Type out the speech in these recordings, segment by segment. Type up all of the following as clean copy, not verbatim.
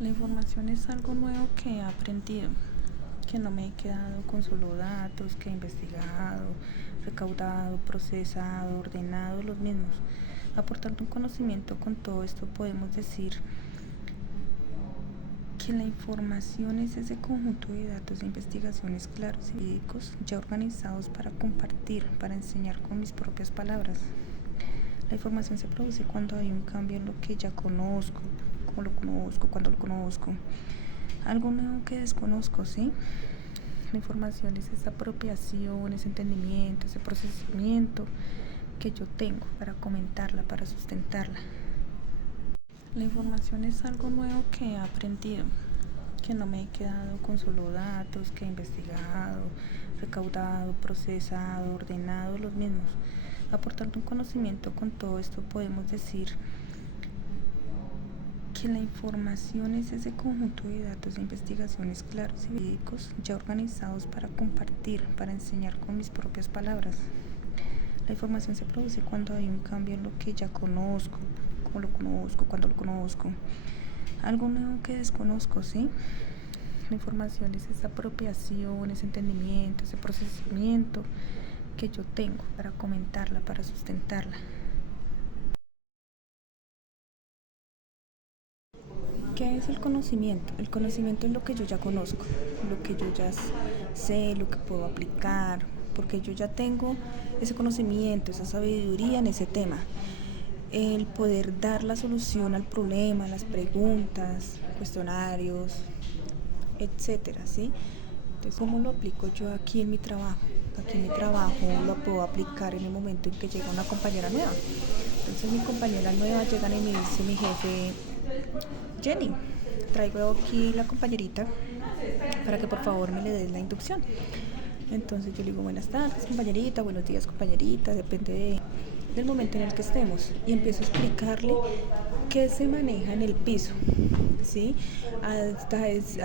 La información es algo nuevo que he aprendido, que no me he quedado con solo datos, que he investigado, recaudado, procesado, ordenado los mismos. Aportando un conocimiento con todo esto podemos decir que la información es ese conjunto de datos e investigaciones claros y verídicos ya organizados para compartir, para enseñar con mis propias palabras. La información se produce cuando hay un cambio en lo que ya conozco, cómo lo conozco, cuando lo conozco, algo nuevo que desconozco, ¿sí? La información es esa apropiación, ese entendimiento, ese procesamiento que yo tengo para comentarla, para sustentarla. La información es algo nuevo que he aprendido, que no me he quedado con solo datos, que he investigado, recaudado, procesado, ordenado los mismos. Aportando un conocimiento con todo esto podemos decir que la información es ese conjunto de datos e investigaciones claros y verídicos ya organizados para compartir, para enseñar con mis propias palabras. La información se produce cuando hay un cambio en lo que ya conozco, cómo lo conozco, cuando lo conozco, algo nuevo que desconozco, ¿sí? La información es esa apropiación, ese entendimiento, ese procesamiento que yo tengo para comentarla, para sustentarla. ¿Qué es el conocimiento? El conocimiento es lo que yo ya conozco, lo que yo ya sé, lo que puedo aplicar, porque yo ya tengo ese conocimiento, esa sabiduría en ese tema. El poder dar la solución al problema, las preguntas, cuestionarios, etcétera, ¿sí? Entonces, ¿cómo lo aplico yo aquí en mi trabajo? Aquí en mi trabajo lo puedo aplicar en el momento en que llega una compañera nueva. Entonces mi compañera nueva llega y me dice mi jefe: Jenny, traigo aquí la compañerita para que por favor me le des la inducción. Entonces yo le digo: buenas tardes compañerita, buenos días compañerita, depende del momento en el que estemos, y empiezo a explicarle qué se maneja en el piso, ¿sí? A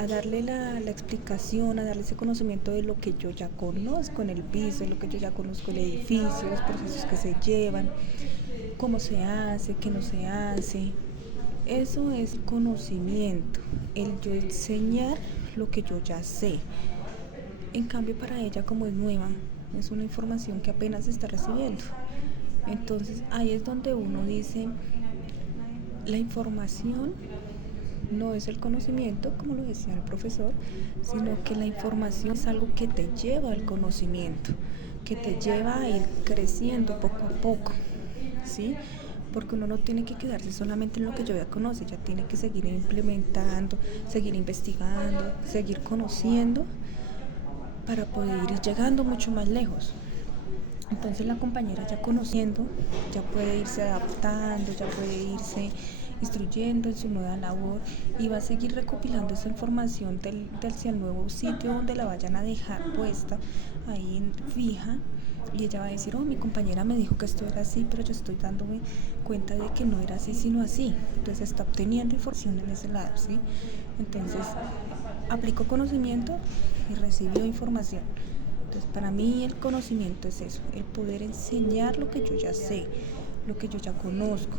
darle la explicación, a darle ese conocimiento de lo que yo ya conozco en el piso, de lo que yo ya conozco el edificio, los procesos que se llevan, cómo se hace, qué no se hace. Eso es conocimiento, el yo enseñar lo que yo ya sé. En cambio, para ella, como es nueva, es una información que apenas está recibiendo. Entonces ahí es donde uno dice: la información no es el conocimiento, como lo decía el profesor, sino que la información es algo que te lleva al conocimiento, que te lleva a ir creciendo poco a poco, ¿sí? Porque uno no tiene que quedarse solamente en lo que yo ya conoce, ya tiene que seguir implementando, seguir investigando, seguir conociendo para poder ir llegando mucho más lejos. Entonces la compañera, ya conociendo, ya puede irse adaptando, ya puede irse instruyendo en su nueva labor, y va a seguir recopilando esa información hacia el nuevo sitio donde la vayan a dejar puesta ahí fija, y ella va a decir: oh, mi compañera me dijo que esto era así, pero yo estoy dándome cuenta de que no era así sino así. Entonces está obteniendo información en ese lado, ¿sí? Entonces aplicó conocimiento y recibió información. Entonces, para mí el conocimiento es eso, el poder enseñar lo que yo ya sé, lo que yo ya conozco,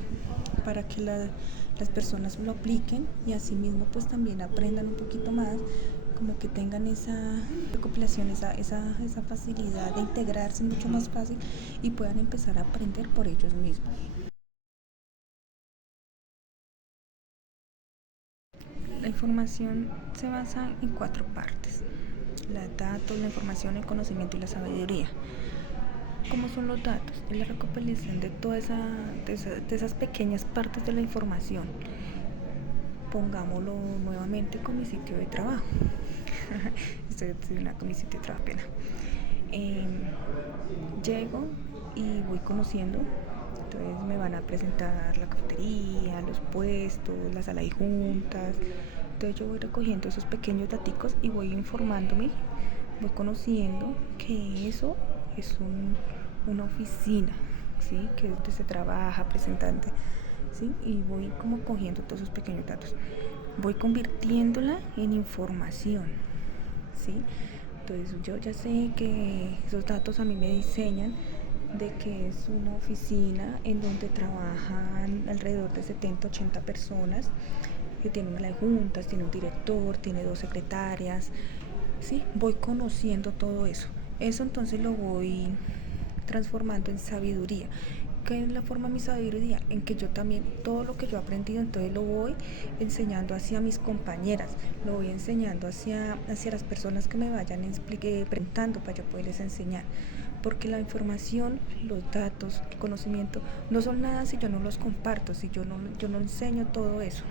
para que las personas lo apliquen y asimismo pues también aprendan un poquito más, como que tengan esa recopilación, esa facilidad de integrarse mucho más fácil y puedan empezar a aprender por ellos mismos. La información se basa en 4 partes: los datos, la información, el conocimiento y la sabiduría. ¿Cómo son los datos? Es la recopilación de de esas pequeñas partes de la información. Pongámoslo nuevamente con mi sitio de trabajo. Estoy obsesionada con mi sitio de trabajo, pena. Eh, Llego y voy conociendo. Entonces me van a presentar la cafetería, los puestos, la sala de juntas. Entonces yo voy recogiendo esos pequeños daticos y voy informándome, voy conociendo que eso es una oficina, ¿sí? Que es donde se trabaja, presentante, ¿sí? Y voy como cogiendo todos esos pequeños datos, voy convirtiéndola en información, ¿sí? Entonces yo ya sé que esos datos a mí me diseñan de que es una oficina en donde trabajan alrededor de 70, 80 personas, que tiene una de juntas, tiene un director, tiene 2 secretarias, ¿sí? Voy conociendo todo eso. Eso entonces lo voy transformando en sabiduría. ¿Qué es la forma de mi sabiduría? En que yo también, todo lo que yo he aprendido, entonces lo voy enseñando hacia mis compañeras, lo voy enseñando hacia las personas que me vayan preguntando para yo poderles enseñar. Porque la información, los datos, el conocimiento, no son nada si yo no los comparto, si yo no enseño todo eso.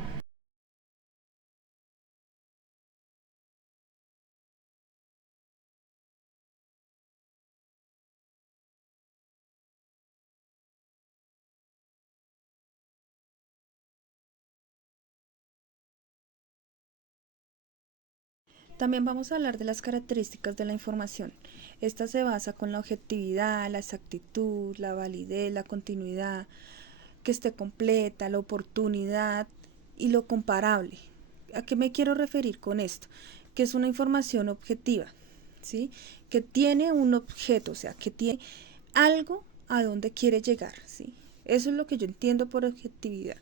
También vamos a hablar de las características de la información. Esta se basa con la objetividad, la exactitud, la validez, la continuidad, que esté completa, la oportunidad y lo comparable. ¿A qué me quiero referir con esto? Que es una información objetiva, ¿sí? Que tiene un objeto, o sea, que tiene algo a donde quiere llegar, ¿sí? Eso es lo que yo entiendo por objetividad.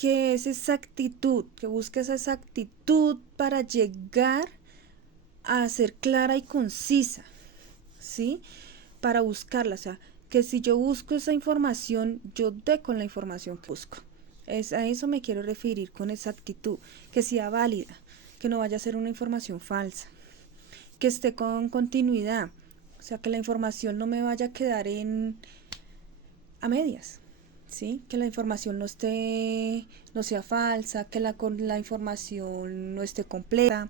Que es esa actitud, que busca esa exactitud para llegar a ser clara y concisa, ¿sí? Para buscarla, o sea, que si yo busco esa información, yo dé con la información que busco. A eso me quiero referir con exactitud, que sea válida, que no vaya a ser una información falsa, que esté con continuidad, o sea, que la información no me vaya a quedar a medias, ¿sí? Que la información no sea falsa, que la información no esté completa,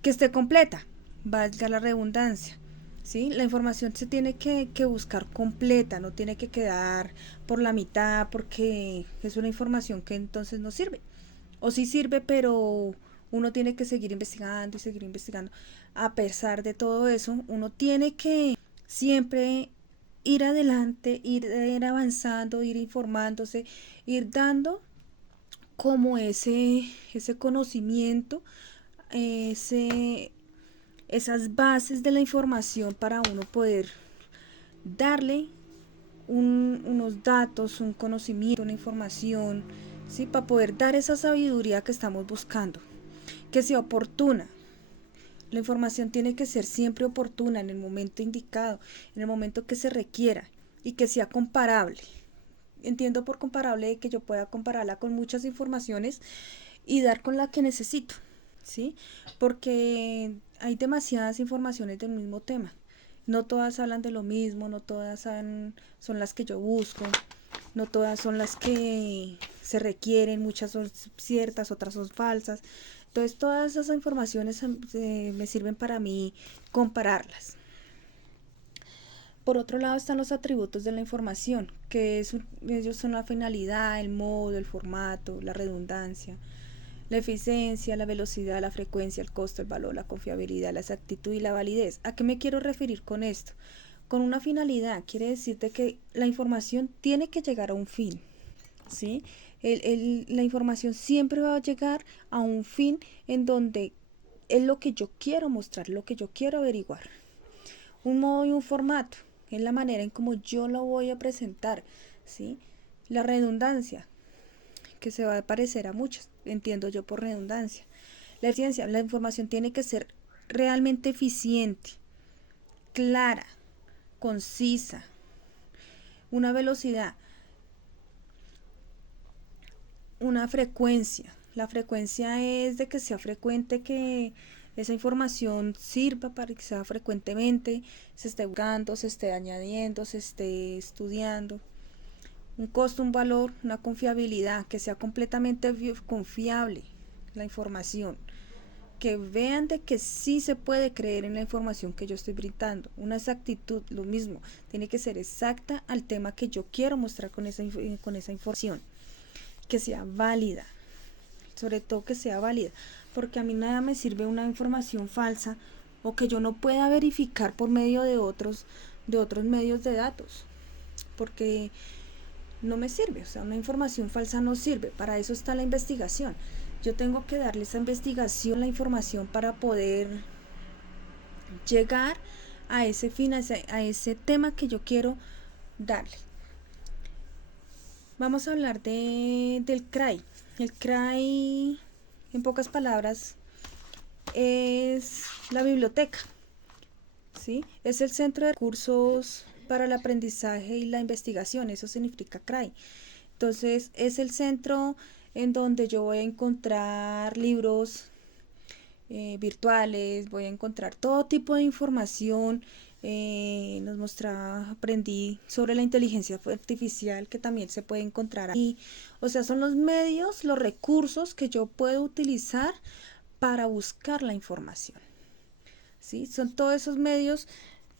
que esté completa, valga la redundancia. ¿Sí? La información se tiene que buscar completa, no tiene que quedar por la mitad porque es una información que entonces no sirve. O sí sirve, pero uno tiene que seguir investigando y seguir investigando. A pesar de todo eso, uno tiene que siempre ir adelante, ir avanzando, ir informándose, ir dando como ese conocimiento, ese, esas bases de la información para uno poder darle unos datos, un conocimiento, una información, ¿sí? Para poder dar esa sabiduría que estamos buscando, que sea oportuna. La información tiene que ser siempre oportuna, en el momento indicado, en el momento que se requiera y que sea comparable. Entiendo por comparable que yo pueda compararla con muchas informaciones y dar con la que necesito, ¿sí? Porque hay demasiadas informaciones del mismo tema. No todas hablan de lo mismo, no todas son las que yo busco, no todas son las que se requieren, muchas son ciertas, otras son falsas. Entonces todas esas informaciones me sirven para mí compararlas. Por otro lado están los atributos de la información, ellos son la finalidad, el modo, el formato, la redundancia, la eficiencia, la velocidad, la frecuencia, el costo, el valor, la confiabilidad, la exactitud y la validez. ¿A qué me quiero referir con esto? Con una finalidad, quiere decirte que la información tiene que llegar a un fin, ¿sí? La información siempre va a llegar a un fin en donde es lo que yo quiero mostrar, lo que yo quiero averiguar. Un modo y un formato, es la manera en cómo yo lo voy a presentar, ¿sí? La redundancia, que se va a parecer a muchos, entiendo yo por redundancia. La eficiencia, la información tiene que ser realmente eficiente, clara, concisa, una velocidad, una frecuencia. La frecuencia es de que sea frecuente, que esa información sirva para que sea frecuentemente, se esté buscando, se esté añadiendo, se esté estudiando. Un costo, un valor, una confiabilidad, que sea completamente confiable la información, que vean de que sí se puede creer en la información que yo estoy brindando. Una exactitud, lo mismo, tiene que ser exacta al tema que yo quiero mostrar con esa información, que sea válida, sobre todo que sea válida, porque a mí nada me sirve una información falsa o que yo no pueda verificar por medio de otros medios de datos, porque no me sirve, o sea, una información falsa no sirve. Para eso está la investigación. Yo tengo que darle esa investigación, la información, para poder llegar a ese fin, a ese tema que yo quiero darle. Vamos a hablar del CRAI. El CRAI, en pocas palabras, es la biblioteca, ¿sí? Es el centro de recursos para el aprendizaje y la investigación, eso significa CRAI. Entonces, es el centro en donde yo voy a encontrar libros virtuales, voy a encontrar todo tipo de información. Aprendí sobre la inteligencia artificial que también se puede encontrar ahí. O sea, son los medios, los recursos que yo puedo utilizar para buscar la información. ¿Sí? Son todos esos medios,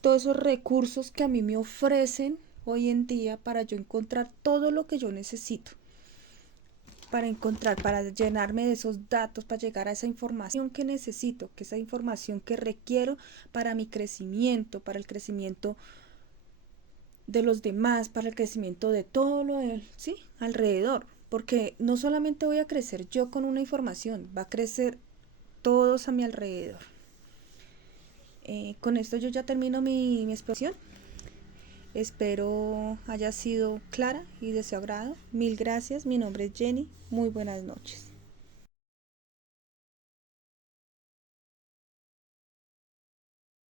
todos esos recursos que a mí me ofrecen hoy en día para yo encontrar todo lo que yo necesito. Para llenarme de esos datos, para llegar a esa información que necesito, que esa información que requiero para mi crecimiento, para el crecimiento de los demás, para el crecimiento de todo lo de, ¿sí? Alrededor. Porque no solamente voy a crecer yo con una información, va a crecer todos a mi alrededor. Con esto yo ya termino mi exposición. Espero haya sido clara y de su agrado. Mil gracias. Mi nombre es Jenny. Muy buenas noches.